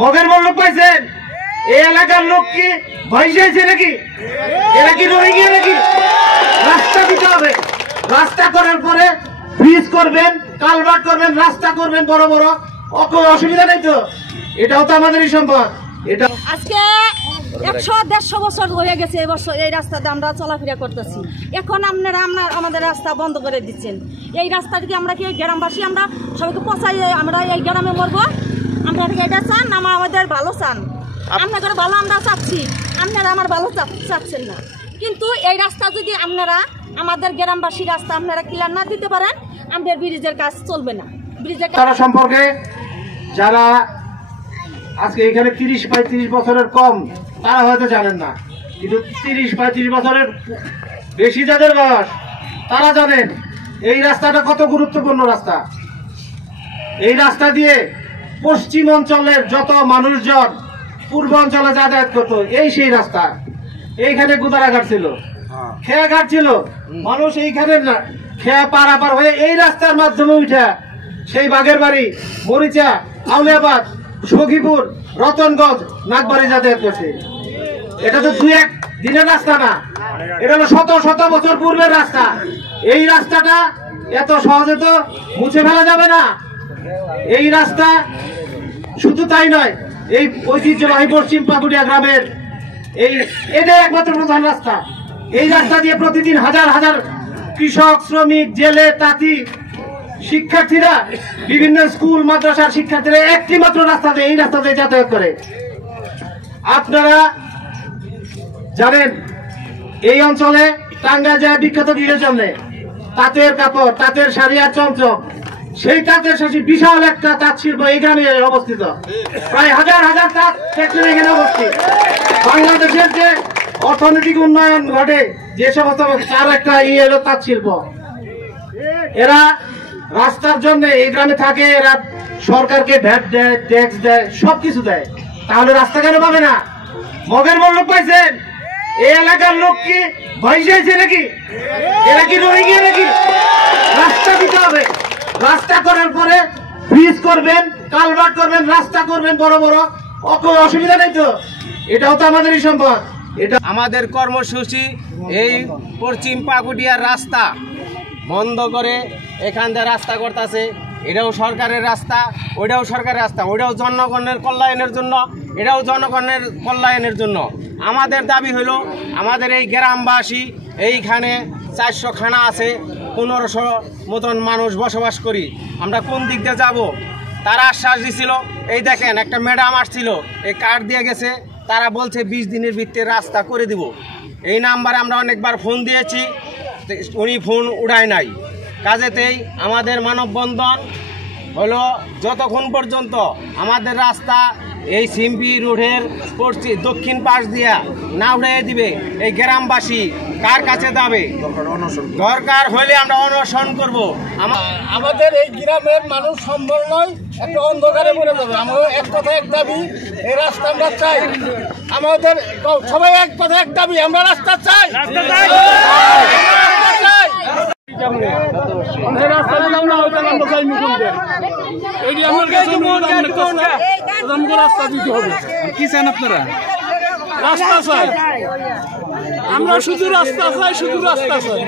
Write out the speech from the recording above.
মগের মূল্য পাইছেন? এই এলাকার লোক কি ভয় চাইছে নাকি? এরা কি রয়ে গিয়ে নাকি? রাস্তা দিতে হবে। রাস্তা করার পরে ব্রিজ করবেন, কালভার্ট করবেন, রাস্তা করবেন বড় বড়, অসুবিধা নেই তো। এটাও তো আমাদেরই সম্পদ। এটা আজকে 100-150 বছর হয়ে গেছে এই বছর এই রাস্তাতে আমরা চলাফেরা করতেছি। এখন আপনারা আমাদের রাস্তা বন্ধ করে দিচ্ছেন। এই রাস্তাটিকে আমরা কি গ্রামবাসী আমরা সবাইকে পচাই আমরা এই গ্রামে মরবো? আমরা এটা চান, আমাদের ভালো চান, আপনাদের ভালো আমরা চাচ্ছি, আপনারা আমার ভালো চাচ্ছেন না। কিন্তু এই রাস্তা যদি আপনারা আমাদের গ্রামবাসী রাস্তা আপনারা ক্লিয়ার না দিতে পারেন, আমাদের ব্রিজের কাজ চলবে না। ব্রিজের তারা সম্পর্কে যারা আজকে এখানে 30-35 বছরের কম তারা হয়তো জানেন না, কিন্তু 30-35 বছরের বেশি যাদের বয়স তারা জানেন এই রাস্তাটা কত গুরুত্বপূর্ণ রাস্তা। এই রাস্তা দিয়ে পশ্চিম অঞ্চলের যত মানুষজন পূর্ব অঞ্চলে যাতায়াত করতো, এই সেই রাস্তা। এইখানে গুদারাঘাট ছিল, খেয়াঘাট ছিল, মানুষ এইখানে খেয়া পারাপার হয়ে এই রাস্তার মাধ্যমে উঠে সেই বাগের বাড়ি, মরিচা, আউলিয়াবাদ, সখীপুর, রতনগঞ্জ, নাগবাড়ি যাতায়াত করছে। এটা তো 2-1 দিনের রাস্তা না, এটা হলো শত বছর পূর্বের রাস্তা। এই রাস্তাটা এত সহজে তো মুছে ফেলা যাবে না। এই রাস্তা শুধু তাই নয়, এই ঐতিহ্যবাহী পশ্চিম পাকুড়িয়া গ্রামের এটাই একমাত্র প্রধান রাস্তা। এই রাস্তা দিয়ে প্রতিদিন হাজার হাজার কৃষক, শ্রমিক, জেলে, তাঁতি, শিক্ষার্থীরা, বিভিন্ন স্কুল মাদ্রাসার শিক্ষার্থীরা একটি মাত্র রাস্তাতে এই রাস্তাতে যাতায়াত করে। আপনারা জানেন এই অঞ্চলে টাঙ্গাইল যায় বিখ্যাত কিসের জন্য? তাঁতের কাপড়, তাঁতের শাড়ি আর চমচম। সেই তাঁতের শাড়ি বিশাল একটা তাঁত শিল্প এই গ্রামে অবস্থিত, প্রায় হাজার হাজার তাঁত ফ্যাক্টরি এখানে অবস্থিত। বাংলাদেশের যে অর্থনৈতিক উন্নয়ন ঘটে যে সমস্ত, তার একটা হলো তাঁত শিল্প। এরা রাস্তার জন্য এই গ্রামে থাকে, এরা সরকারকে ভ্যাট দেয়, ট্যাক্স দেয়, সবকিছু দেয়। তাহলে রাস্তা কেন পাবে না? মগের মূল্য পাইছেন? এই এলাকার লোক কি ভয় চাইছে নাকি? এরা কি রয়ে গিয়ে নাকি? রাস্তা দিতে হবে। রাস্তা করার পরে ব্রিজ করবেন, কালভার্ট করবেন, রাস্তা করবেন বড় বড়, অসুবিধা নেই তো। এটাও তো আমাদেরই সম্পদ। এটা আমাদের কর্মসূচি এই পশ্চিম পাকুড়িয়ার রাস্তা বন্ধ করে এখান থেকে রাস্তা করতেছে। এটাও সরকারের রাস্তা, ওইটাও সরকারের রাস্তা, ওইটাও জনগণের কল্যাণের জন্য, এটাও জনগণের কল্যাণের জন্য। আমাদের দাবি হলো আমাদের এই গ্রামবাসী এইখানে 400 খানা আছে, 1500 মতন মানুষ বসবাস করি। আমরা কোন দিক দিয়ে যাব? তারা আশ্বাস দিছিল, এই দেখেন একটা ম্যাডাম আসছিল, এই কার্ড দিয়ে গেছে, তারা বলছে 20 দিনের ভিতরে রাস্তা করে দিব। এই নাম্বারে আমরা অনেকবার ফোন দিয়েছি, উনি ফোন উঠায় নাই। কাজেতেই আমাদের মানববন্ধন হলো যতক্ষণ পর্যন্ত আমাদের রাস্তা এই সিম্পি রোডের দক্ষিণ পাশ দিয়া না উঠাই দিবে, এই গ্রামবাসী কার কাছে যাবে? দরকার হলে আমরা অনশন করব। আমাদের এই গ্রামের মানুষ সম্বল নয়, একটা অন্ধকারে পড়ে যাবে। আমাদের এক কথা এক দাবি, এই রাস্তা আমরা চাই। আমাদের সবাই এক কথা এক দাবি, আমরা রাস্তা চাই। রাস্তা দিতে হবে। কি চান আপনারা? রাস্তা চাই আমরা, শুধু রাস্তা চাই, শুধু রাস্তা চাই।